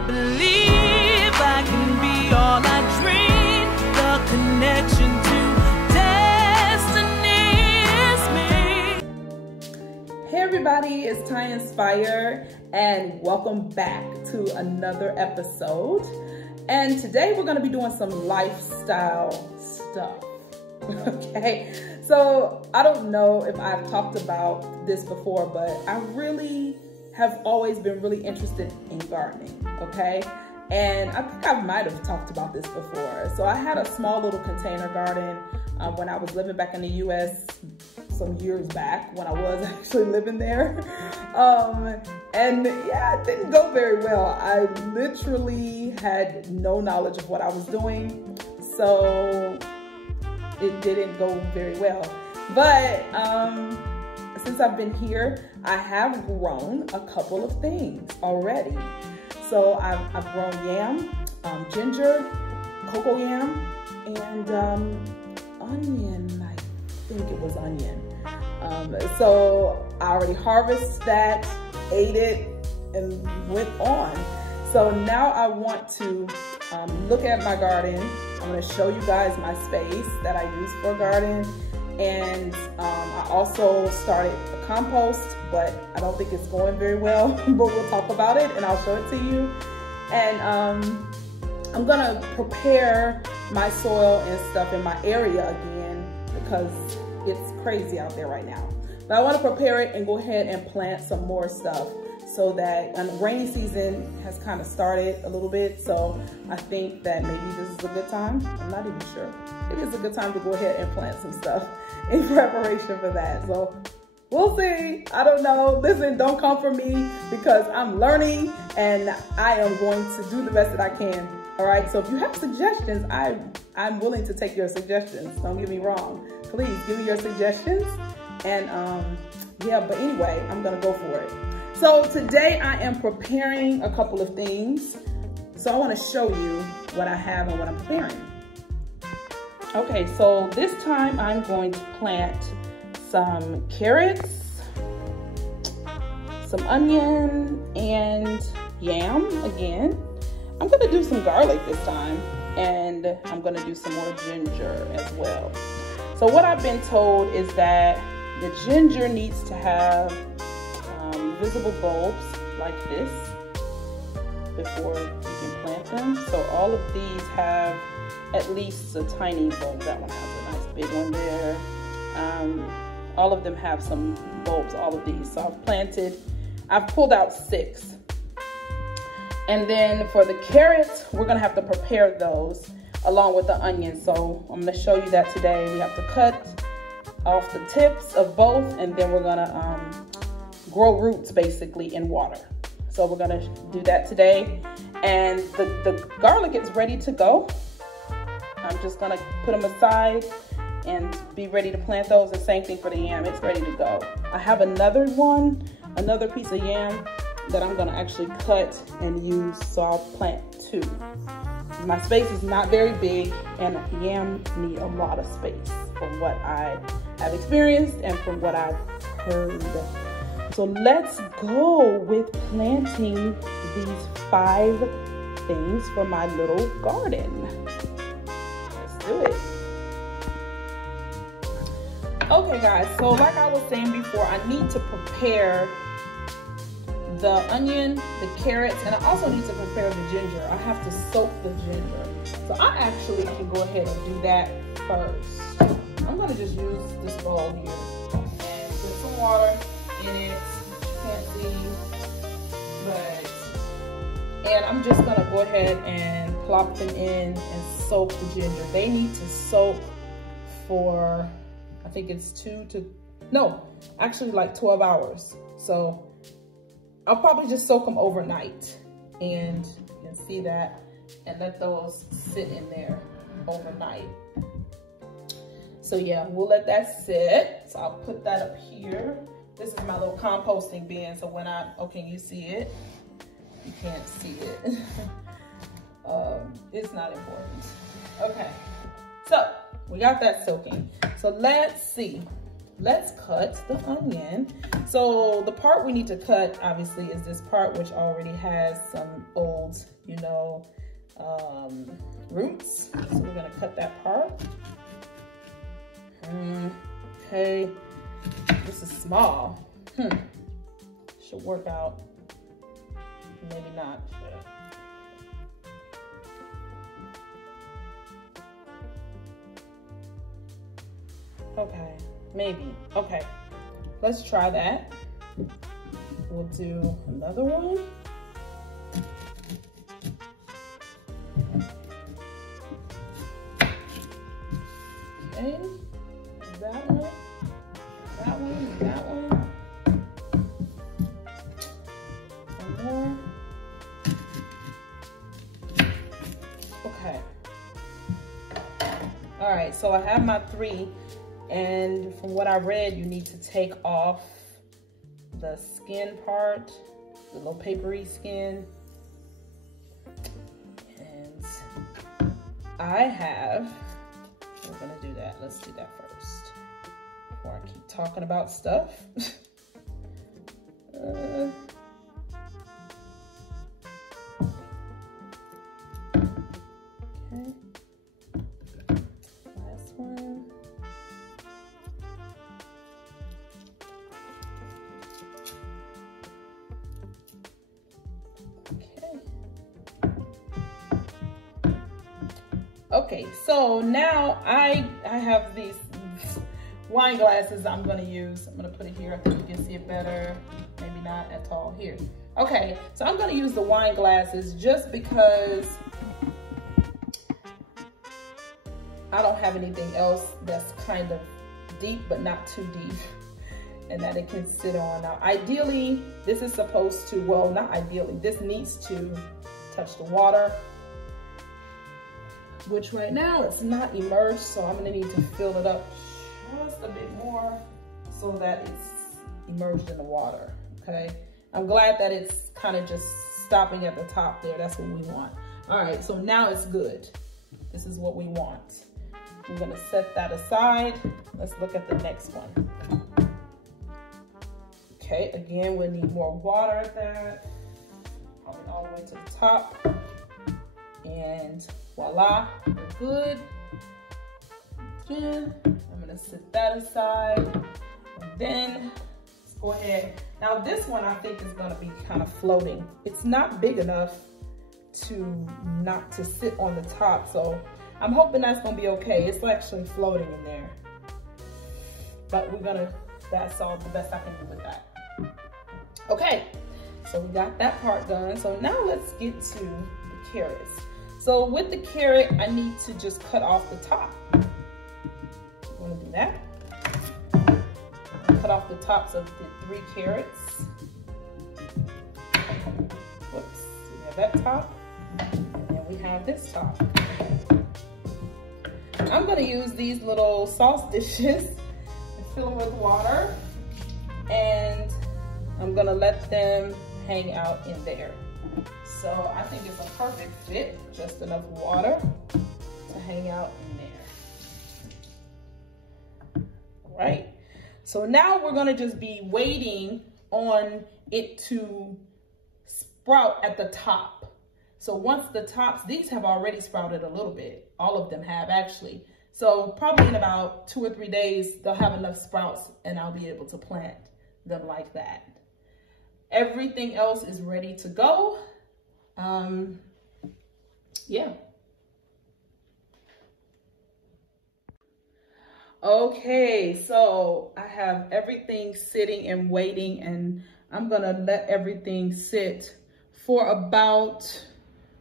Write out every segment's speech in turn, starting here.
I believe I can be all I dream. The connection to destiny is me. Hey everybody, it's Ty Inspire and welcome back to another episode. And today we're gonna be doing some lifestyle stuff, okay? So I don't know if I've talked about this before, but I really have always been really interested in gardening, okay? And I think I might have talked about this before. So I had a small little container garden when I was living back in the US some years back, when I was actually living there. And yeah, it didn't go very well. I literally had no knowledge of what I was doing. So it didn't go very well. But since I've been here, I have grown a couple of things already. So I've grown yam, ginger, cocoa yam, and onion. I think it was onion. So I already harvested that, ate it, and went on. So now I want to look at my garden. I'm going to show you guys my space that I use for a garden. And I also started a compost, but I don't think it's going very well, but we'll talk about it and I'll show it to you. And I'm gonna prepare my soil and stuff in my area again because it's crazy out there right now. But I wanna prepare it and go ahead and plant some more stuff so that rainy season has kind of started a little bit. So I think that maybe this is a good time. I'm not even sure. Maybe it's a good time to go ahead and plant some stuff in preparation for that. So we'll see. I don't know. Listen, don't come for me because I'm learning and I am going to do the best that I can. All right. So if you have suggestions, I'm willing to take your suggestions. Don't get me wrong. Please give me your suggestions. And yeah, but anyway, I'm going to go for it. So today I am preparing a couple of things. So I want to show you what I have and what I'm preparing. Okay, so this time I'm going to plant some carrots, some onion, and yam again. I'm gonna do some garlic this time, and I'm gonna do some more ginger as well. So what I've been told is that the ginger needs to have visible bulbs like this before you can plant them. So all of these have at least a tiny bulb. That one has a nice big one there. All of them have some bulbs, all of these. So I've pulled out 6. And then for the carrots, we're gonna have to prepare those along with the onion. So I'm gonna show you that today. We have to cut off the tips of both, and then we're gonna grow roots basically in water. So we're gonna do that today. And the garlic is ready to go. I'm just gonna put them aside and be ready to plant those. The same thing for the yam, it's ready to go. I have another piece of yam that I'm gonna actually cut and use, so I'll plant 2. My space is not very big and yam need a lot of space from what I have experienced and from what I've heard. So let's go with planting these 5 things for my little garden. Do it. Okay guys, so like I was saying before, I need to prepare the onion, the carrots, and I also need to prepare the ginger. I have to soak the ginger. So I actually can go ahead and do that first. I'm gonna just use this bowl here and put some water in it. You can't see, but, and I'm just gonna go ahead and plop them in and soak the ginger. They need to soak for, I think it's actually like 12 hours. So I'll probably just soak them overnight, and you can see that, and let those sit in there overnight. So yeah, we'll let that sit. So I'll put that up here. This is my little composting bin. So when can you see it? You can't see it. It's not important. Okay, so we got that soaking. So let's see. Let's cut the onion. So the part we need to cut, obviously, is this part which already has some old know, roots. So we're gonna cut that part. Okay, this is small. Should work out. Maybe not. Okay, maybe. Okay, let's try that. We'll do another one. Okay, that one, that one, that one. One more. Okay. All right, so I have my 3. And from what I read, you need to take off the skin part, the little papery skin. And we're gonna do that. Let's do that first before I keep talking about stuff. Okay. Last one. Okay, so now I have these wine glasses I'm gonna use. I'm gonna put it here. I think you can see it better. Maybe not at all. Here. Okay, so I'm gonna use the wine glasses just because I don't have anything else that's kind of deep, but not too deep, and that it can sit on. Now, ideally, this is supposed to, well, not ideally, this needs to touch the water, which right now it's not immersed, so I'm gonna need to fill it up just a bit more so that it's immersed in the water, okay? I'm glad that it's kind of just stopping at the top there. That's what we want. All right, so now it's good. This is what we want. I'm gonna set that aside. Let's look at the next one. Okay, again, we need more water at that. Probably all the way to the top. And voila, we're good. Again, I'm gonna set that aside. And then let's go ahead. Now this one I think is gonna be kind of floating. It's not big enough not to sit on the top, so I'm hoping that's gonna be okay. It's actually floating in there. But that's all the best I can do with that. Okay, so we got that part done. So now let's get to the carrots. So with the carrot, I need to just cut off the top. I'm gonna do that. Cut off the tops of the 3 carrots. Whoops, we have that top, and then we have this top. I'm gonna use these little sauce dishes and fill them with water, and I'm gonna let them hang out in there. So I think it's a perfect fit, just enough water to hang out in there. All right, so now we're gonna just be waiting on it to sprout at the top. So once the tops, these have already sprouted a little bit. All of them have actually. So probably in about 2 or 3 days, they'll have enough sprouts and I'll be able to plant them like that. Everything else is ready to go. Yeah. Okay, so I have everything sitting and waiting, and I'm gonna let everything sit for about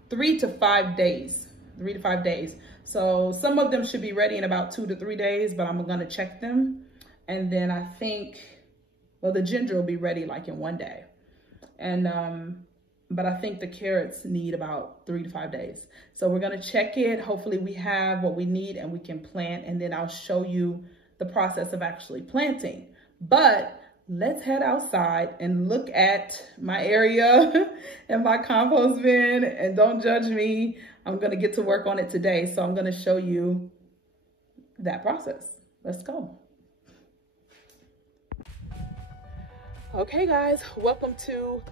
3 to 5 days. 3 to 5 days. So some of them should be ready in about 2 to 3 days, but I'm gonna check them. And then I think, well, the ginger will be ready like in 1 day. And, but I think the carrots need about 3 to 5 days. So we're gonna check it. Hopefully we have what we need and we can plant, and then I'll show you the process of actually planting. But let's head outside and look at my area and my compost bin, and don't judge me. I'm gonna get to work on it today. So I'm gonna show you that process. Let's go. Okay guys, welcome to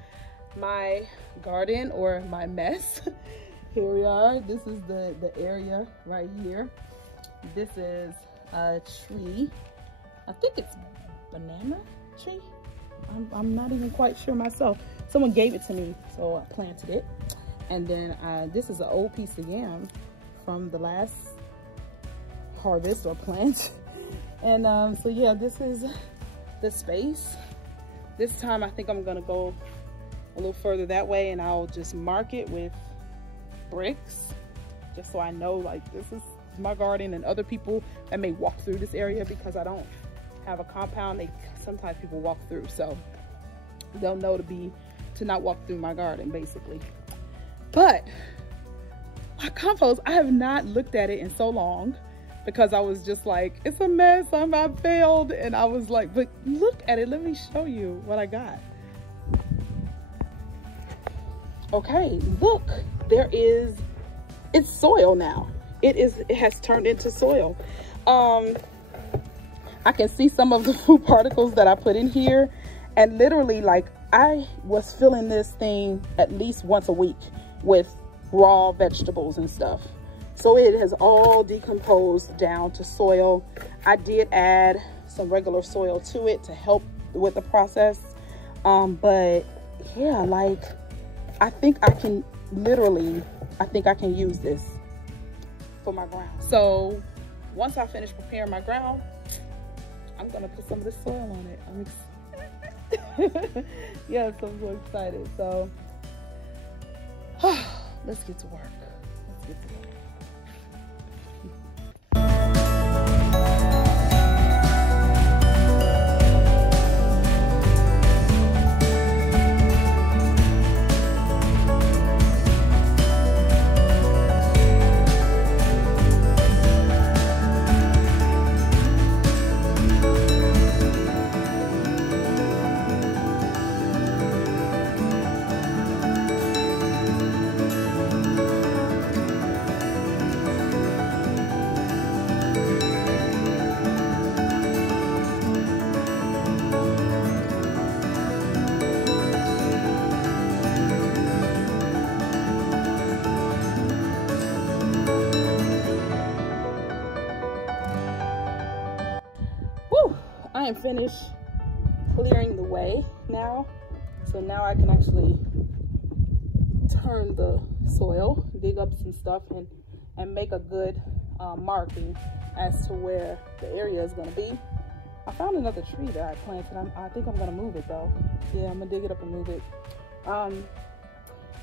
my garden or my mess. Here we are. This is the area right here. This is a tree. I think it's banana tree. I'm not even quite sure myself. Someone gave it to me, so I planted it. And then this is an old piece of yam from the last harvest or plant. And so yeah, this is the space. This time I think I'm gonna go a little further that way, and I'll just mark it with bricks, just so I know like this is my garden, and other people that may walk through this area, because I don't have a compound. Sometimes people walk through, so they'll know to not walk through my garden basically. But my compost, I have not looked at it in so long, because I was just like, it's a mess, I failed. And I was like, but look at it, let me show you what I got. Okay, look, it's soil now. It has turned into soil. I can see some of the food particles that I put in here, and literally like I was filling this thing at least once a week with raw vegetables and stuff. So it has all decomposed down to soil. I did add some regular soil to it to help with the process. But yeah, like I think I can use this for my ground. So once I finish preparing my ground, I'm gonna put some of this soil on it. I'm excited. Yes, I'm so excited. So let's get to work. Let's get to work. I am finished clearing the way now. So now I can actually turn the soil, dig up some stuff, and make a good marking as to where the area is going to be. I found another tree that I planted. I think I'm going to move it though. Yeah, I'm going to dig it up and move it.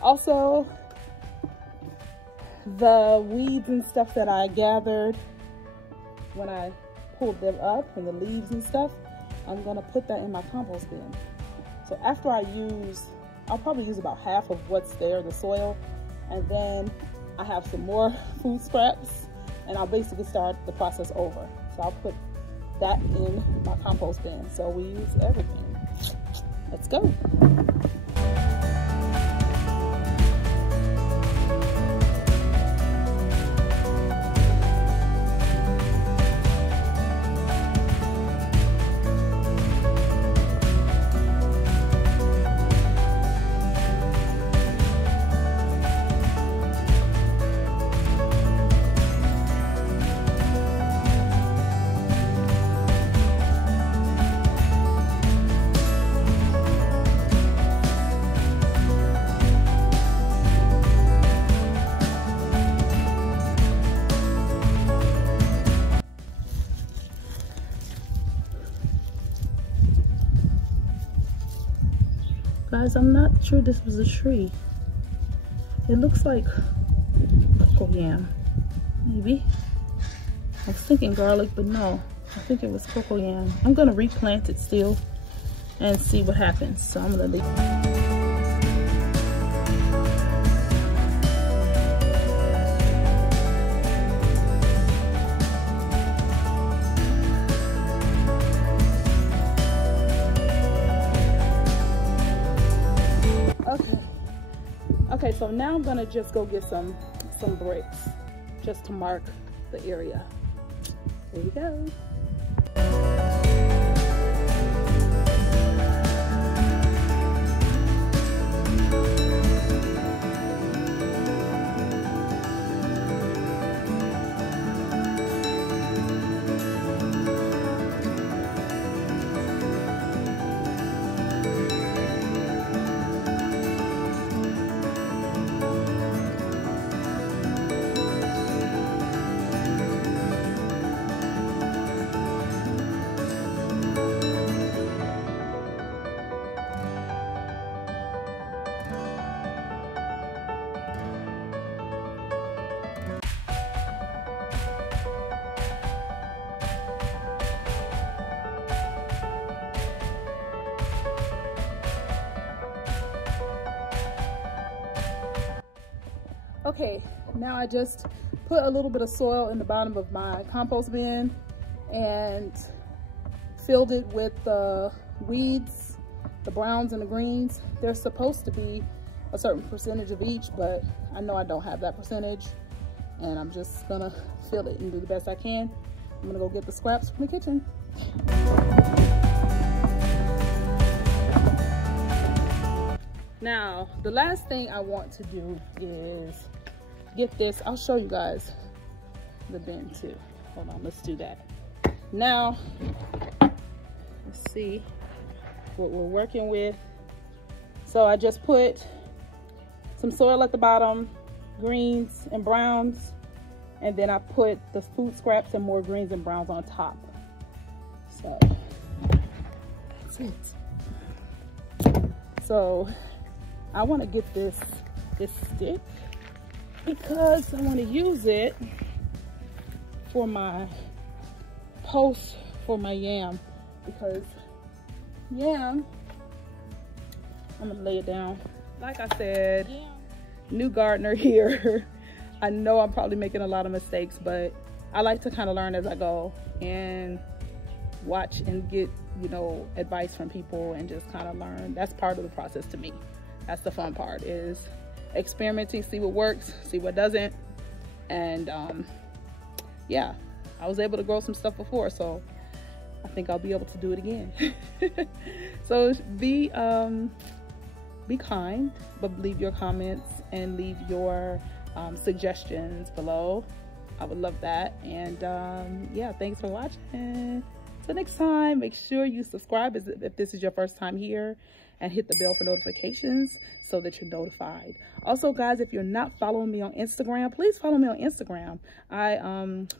Also, the weeds and stuff that I gathered when I pulled them up, and the leaves and stuff, I'm gonna put that in my compost bin. So after I'll probably use about half of what's there, the soil, and then I have some more food scraps, and I'll basically start the process over. So I'll put that in my compost bin, so we use everything. Let's go. Guys, I'm not sure this was a tree. It looks like cocoyam, maybe. I was thinking garlic, but no, I think it was cocoyam. I'm gonna replant it still and see what happens. So I'm gonna leave. Okay, so now I'm gonna just go get some bricks just to mark the area. There we go. Okay, now I just put a little bit of soil in the bottom of my compost bin and filled it with the weeds, the browns and the greens. There's supposed to be a certain percentage of each, but I know I don't have that percentage, and I'm just gonna fill it and do the best I can. I'm gonna go get the scraps from the kitchen. Now, the last thing I want to do is get this. I'll show you guys the bin too. Hold on, let's do that. Now, let's see what we're working with. So I just put some soil at the bottom, greens and browns, and then I put the food scraps and more greens and browns on top. So that's it. So I want to get this stick because I want to use it for my post for my yam, because yam, I'm gonna lay it down. Like I said, new gardener here. I know I'm probably making a lot of mistakes, but I like to kind of learn as I go and watch and get, you know, advice from people and just kind of learn. That's part of the process to me. That's the fun part, is experimenting, see what works, see what doesn't. And yeah, I was able to grow some stuff before, so I think I'll be able to do it again. So be kind, but leave your comments and leave your suggestions below. I would love that. And yeah, thanks for watching. Till next time, make sure you subscribe if this is your first time here, and hit the bell for notifications so that you're notified. Also, guys, if you're not following me on Instagram, please follow me on Instagram. I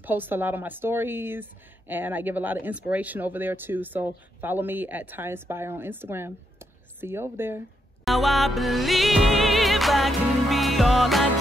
post a lot on my stories, and I give a lot of inspiration over there too. So follow me at Ty Inspire on Instagram. See you over there. Now I believe I can be all I